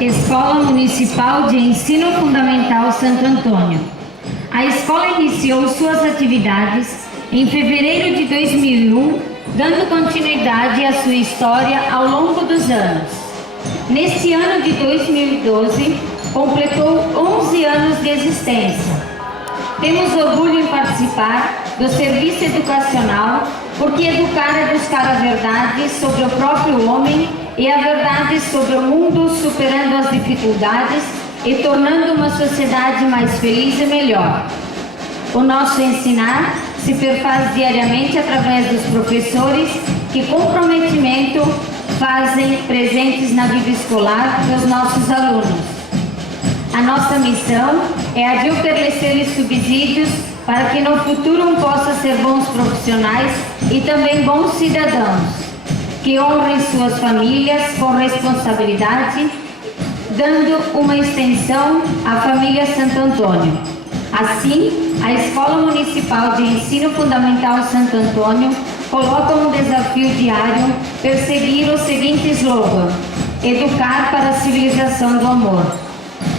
Escola Municipal de Ensino Fundamental Santo Antônio. A escola iniciou suas atividades em fevereiro de 2001, dando continuidade à sua história ao longo dos anos. Neste ano de 2012, completou 11 anos de existência. Temos orgulho em participar do serviço educacional, porque educar é buscar a verdade sobre o próprio homem e a verdade sobre o mundo, superando as dificuldades e tornando uma sociedade mais feliz e melhor. O nosso ensinar se perfaz diariamente através dos professores que, com comprometimento, fazem presentes na vida escolar dos nossos alunos. A nossa missão é a de oferecer-lhes subsídios para que no futuro possam ser bons profissionais e também bons cidadãos, que honrem suas famílias com responsabilidade, dando uma extensão à família Santo Antônio. Assim, a Escola Municipal de Ensino Fundamental Santo Antônio coloca um desafio diário: perseguir o seguinte slogan: educar para a civilização do amor.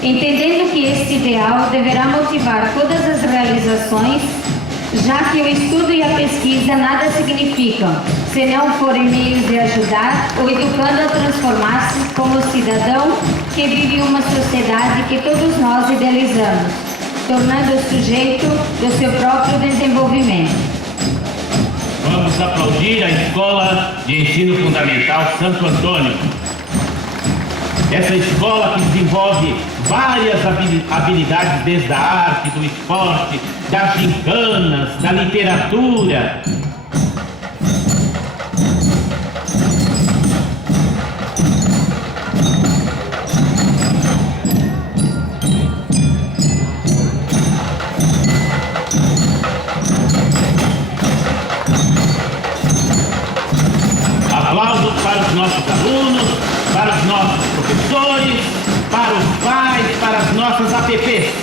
Entendendo que este ideal deverá motivar todas as realizações, já que o estudo e a pesquisa nada significam se não forem meios de ajudar o educando a transformar-se como cidadão que vive uma sociedade que todos nós idealizamos, tornando o sujeito do seu próprio desenvolvimento. Vamos aplaudir a Escola de Ensino Fundamental Santo Antônio. Essa escola que desenvolve várias habilidades, desde a arte, do esporte, das gincanas, da literatura. Aplausos para os nossos alunos, para os nossos professores, para os pais, para as nossas APPs.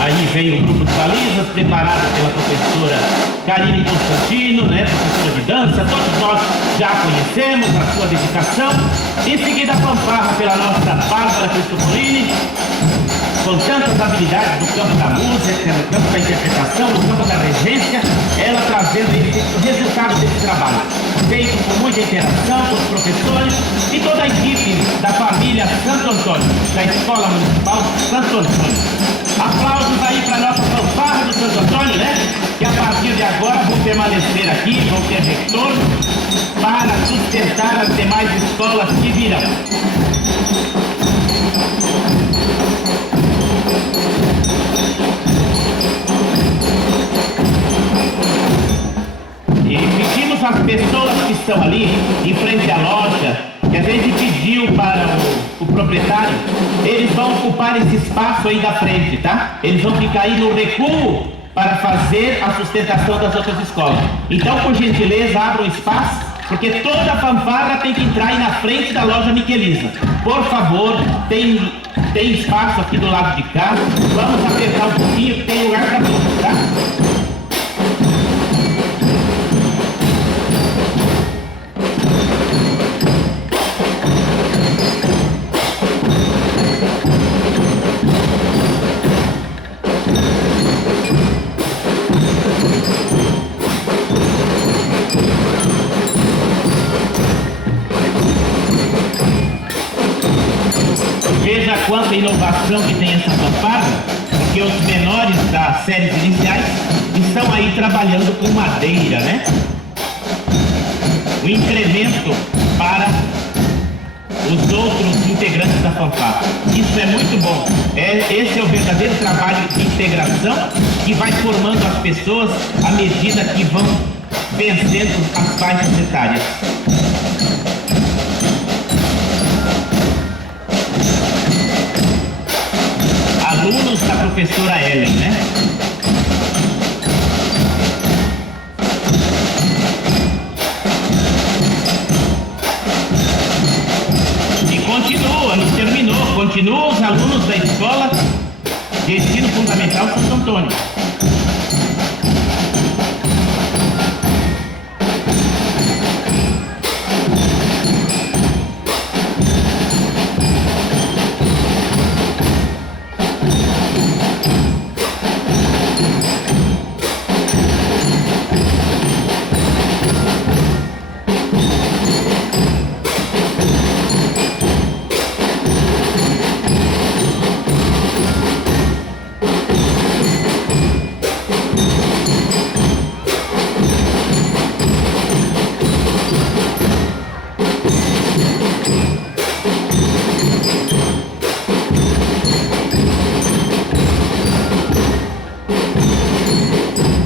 Aí vem o grupo de balizas, preparado pela professora Karine Constantino, professora de dança. Todos nós já conhecemos a sua dedicação. Em seguida, a fanfarra pela nossa Bárbara Cristofolini, com tantas habilidades no campo da música, no campo da interpretação, no campo da regência, ela trazendo o resultado desse trabalho, feito com muita interação com os professores e toda a equipe da família Santo Antônio, da Escola Municipal Santo Antônio. Aplausos aí para a nossa fanfarra do Santo Antônio, que a partir de agora vão permanecer aqui, vão ter retorno para sustentar as demais escolas que virão. E pedimos às pessoas que estão ali, em frente à loja, que a gente pediu para o proprietário, eles vão ocupar esse espaço aí da frente, tá? Eles vão ficar aí no recuo para fazer a sustentação das outras escolas. Então, por gentileza, abra um espaço, porque toda a fanfarra tem que entrar aí na frente da loja Miquelisa. Por favor, tem espaço aqui do lado de cá. Vamos apertar um pouquinho, tem lugar para todos, tá? Veja quanta inovação que tem essa fanfarra, porque os menores das séries iniciais estão aí trabalhando com madeira, O incremento para os outros integrantes da fanfarra. Isso é muito bom. Esse é o verdadeiro trabalho de integração que vai formando as pessoas à medida que vão vencendo as faixas etárias. Alunos da professora Ellen, Continuam os alunos da Escola de Ensino Fundamental Santo Antônio.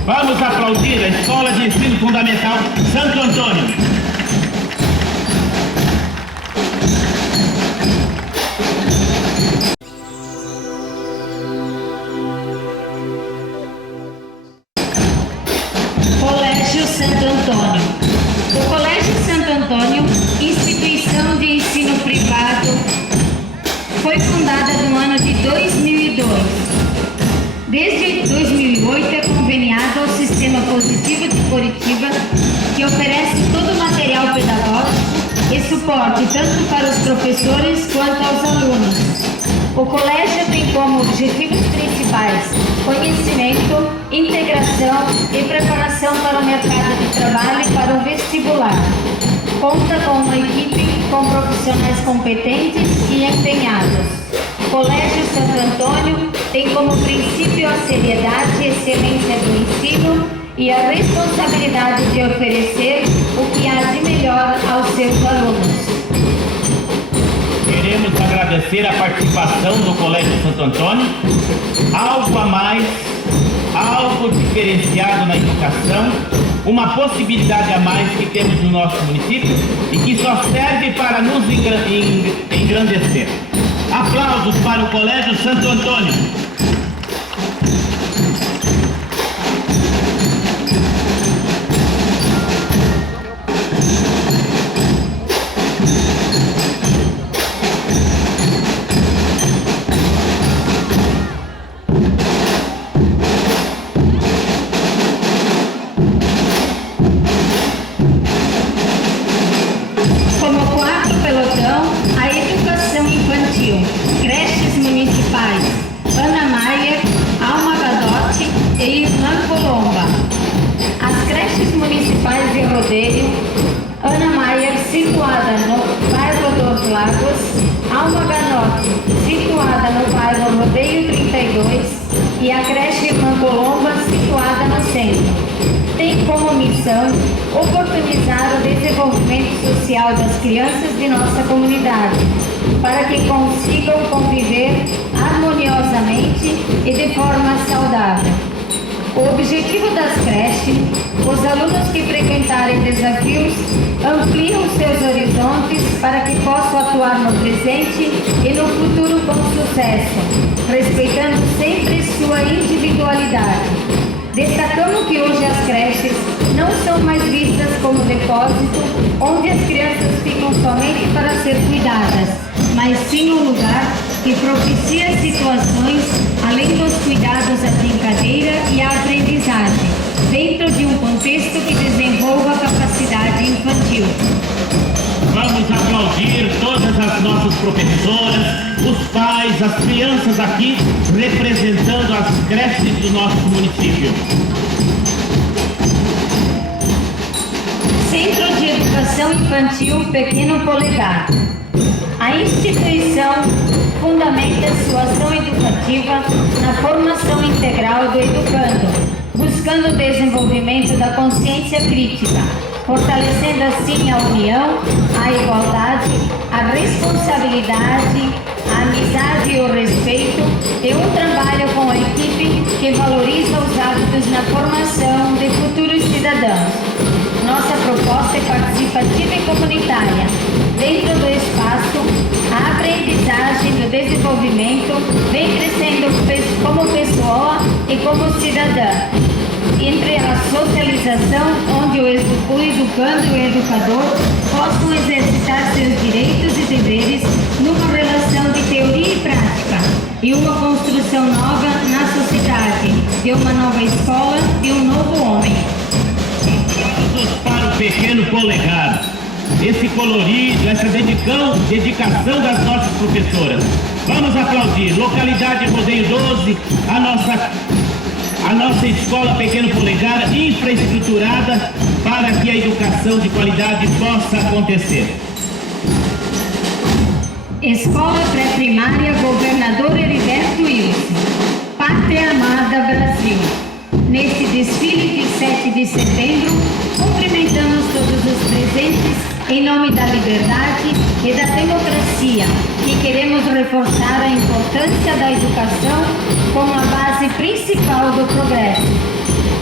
Vamos aplaudir a Escola de Ensino Fundamental Santo Antônio. Colégio Santo Antônio. O Colégio Santo Antônio, instituição de ensino privado, foi fundada no ano de 2002. Desde 2008 é conveniado ao Sistema Positivo de Curitiba, que oferece todo o material pedagógico e suporte tanto para os professores quanto aos alunos. O colégio tem como objetivos principais conhecimento, integração e preparação para o mercado de trabalho e para o vestibular. Conta com uma equipe com profissionais competentes e empenhados. O Colégio Santo Antônio tem como princípio a seriedade e excelência do ensino e a responsabilidade de oferecer o que há de melhor aos seus alunos. Queremos agradecer a participação do Colégio Santo Antônio, algo a mais, algo diferenciado na educação, uma possibilidade a mais que temos no nosso município e que só serve para nos engrandecer. Aplausos para o Colégio Santo Antônio. Como quarto pelotão, a educação infantil, creches municipais, Ana Maier, Alma Gadotti e Irmã Colomba. As creches municipais de Rodeio, Ana Maier, situada no bairro dos Lagos, Alma Gadotti, situada no bairro Rodeio 32, e a creche Irmã Colomba, situada no centro. Tem como missão oportunizar o desenvolvimento social das crianças de nossa comunidade, para que consigam conviver harmoniosamente e de forma saudável. O objetivo das creches, os alunos que frequentarem desafios ampliam seus horizontes para que possam atuar no presente e no futuro com sucesso, respeitando sempre sua individualidade. Destacamos que hoje as creches não são mais vistas como depósito onde as crianças ficam somente para ser cuidadas, mas sim um lugar que propicia situações além dos cuidados, a brincadeira e a aprendizagem, dentro de um contexto que desenvolva a capacidade infantil. Vamos aplaudir todas as nossas professoras, os pais, as crianças aqui representando as creches do nosso município. Centro de Educação Infantil Pequeno Polegar. A instituição fundamenta sua ação educativa na formação integral do educando, buscando o desenvolvimento da consciência crítica, fortalecendo assim a união, a igualdade, a responsabilidade, a amizade e o respeito e um trabalho com a equipe que valoriza os hábitos na formação de futuros cidadãos. Nossa proposta é participativa e comunitária. Dentro do espaço, a aprendizagem do desenvolvimento vem crescendo como pessoa e como cidadã. Entre a socialização, onde o educando e o educador possam exercitar seus direitos e deveres numa relação de teoria e e uma construção nova na sociedade, de uma nova escola, de um novo homem. Aplausos para o pequeno polegar. Esse colorido, essa dedicação das nossas professoras. Vamos aplaudir. Localidade Rodeio 12, a nossa escola Pequeno Polegar, infraestruturada para que a educação de qualidade possa acontecer. Escola Pré-Primária Governador Heriberto Wilson. Pátria Amada Brasil. Neste desfile de 7 de setembro, cumprimentamos todos os presentes em nome da liberdade e da democracia e queremos reforçar a importância da educação como a base principal do progresso.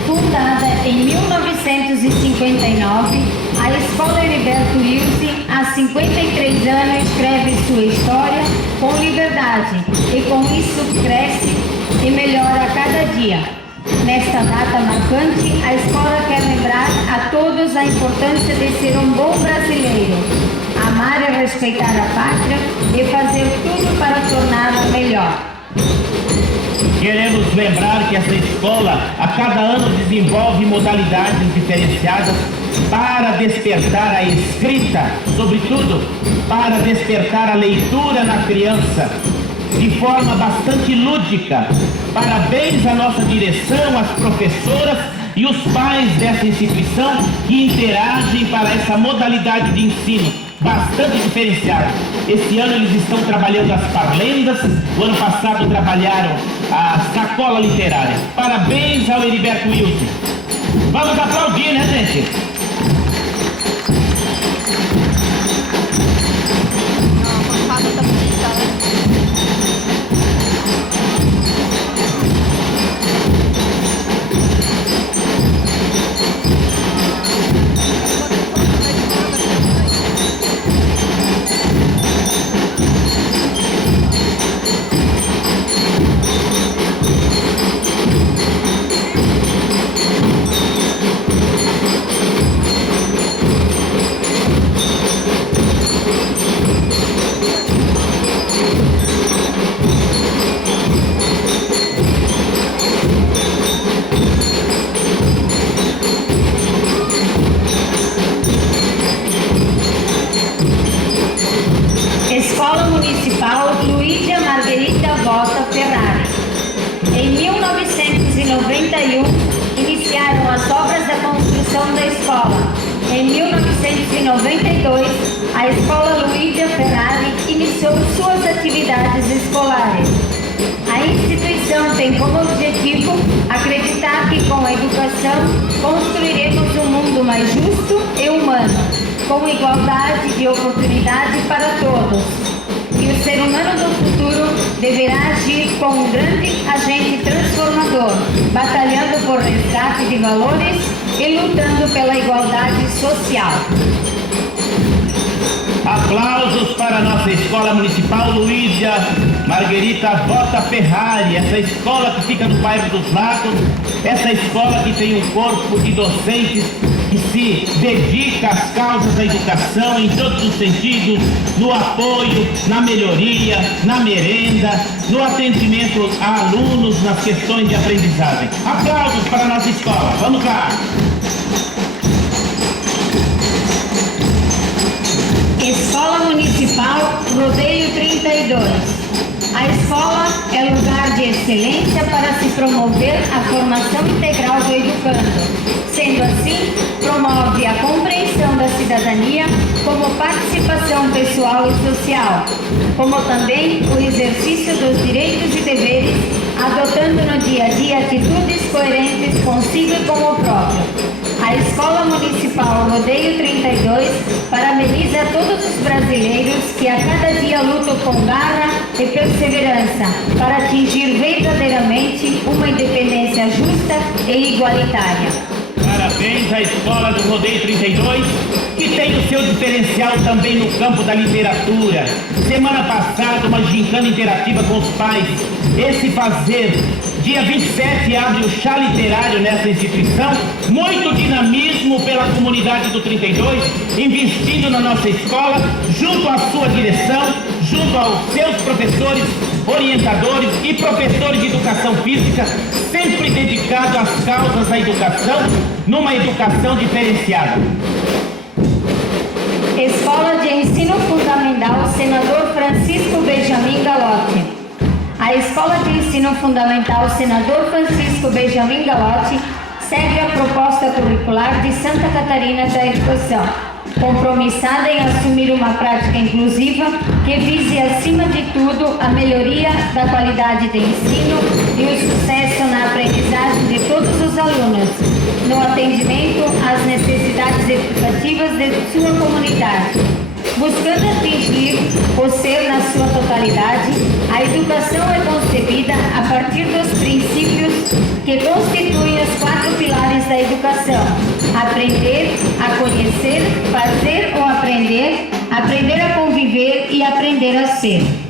Fundada em 1959, a Escola Heriberto Wilson, há 53 anos, escreve sua história com liberdade e com isso cresce e melhora a cada dia. Nesta data marcante, a escola quer lembrar a todos a importância de ser um bom brasileiro, amar e respeitar a pátria e fazer tudo para torná-la melhor. Queremos lembrar que essa escola a cada ano desenvolve modalidades diferenciadas para despertar a escrita, sobretudo para despertar a leitura na criança, de forma bastante lúdica. Parabéns à nossa direção, às professoras e os pais dessa instituição que interagem para essa modalidade de ensino bastante diferenciada. Esse ano eles estão trabalhando as parlendas, o ano passado trabalharam a sacola literária. Parabéns ao Heriberto Wilson. Vamos aplaudir, né, gente? Escola Municipal Luídia Margarita Vota Ferrari. Em 1991, iniciaram as obras da construção da escola. Em 1992, a Escola Luídia Ferrari iniciou suas atividades escolares. A instituição tem como objetivo acreditar que com a educação construiremos um mundo mais justo e humano, com igualdade de oportunidade para todos. E o ser humano do futuro deverá agir como um grande agente transformador, batalhando por resgate de valores e lutando pela igualdade social. Aplausos para a nossa Escola Municipal Luídia Margarita Vota Ferrari, essa escola que fica no bairro dos Lagos, essa escola que tem um corpo de docentes que se dedica às causas da educação em todos os sentidos, no apoio, na melhoria, na merenda, no atendimento a alunos nas questões de aprendizagem. Aplausos para a nossa escola. Vamos lá! Escola Municipal Rodeio 32. A escola é lugar de excelência para se promover a formação integral do educando. Sendo assim, promove a compreensão da cidadania como participação pessoal e social, como também o exercício dos direitos e deveres, adotando no dia a dia atitudes coerentes consigo e com o próprio. A Escola Municipal Rodeio 32 parabeniza todos os brasileiros que a cada dia lutam com garra e perseverança para atingir verdadeiramente uma independência justa e igualitária. Parabéns à Escola do Rodeio 32, que tem o seu diferencial também no campo da literatura. Semana passada, uma gincana interativa com os pais. Esse fazer, dia 27, abre o chá literário nessa instituição. Muito dinamismo pela comunidade do 32, investindo na nossa escola, junto à sua direção, junto aos seus professores, orientadores e professores de educação física, sempre dedicados às causas da educação, numa educação diferenciada. Escola de Ensino Fundamental Senador Francisco Benjamin Galotti. A Escola de Ensino Fundamental Senador Francisco Benjamin Galotti segue a proposta curricular de Santa Catarina da Educação, compromissada em assumir uma prática inclusiva que vise, acima de tudo, a melhoria da qualidade de ensino e o sucesso na aprendizagem de todos os alunos, no atendimento às necessidades educativas de sua comunidade. Buscando atingir o ser na sua totalidade, a educação é concebida a partir dos princípios que constituem os 4 pilares da educação: aprender, a conhecer, fazer ou aprender, aprender a conviver e aprender a ser.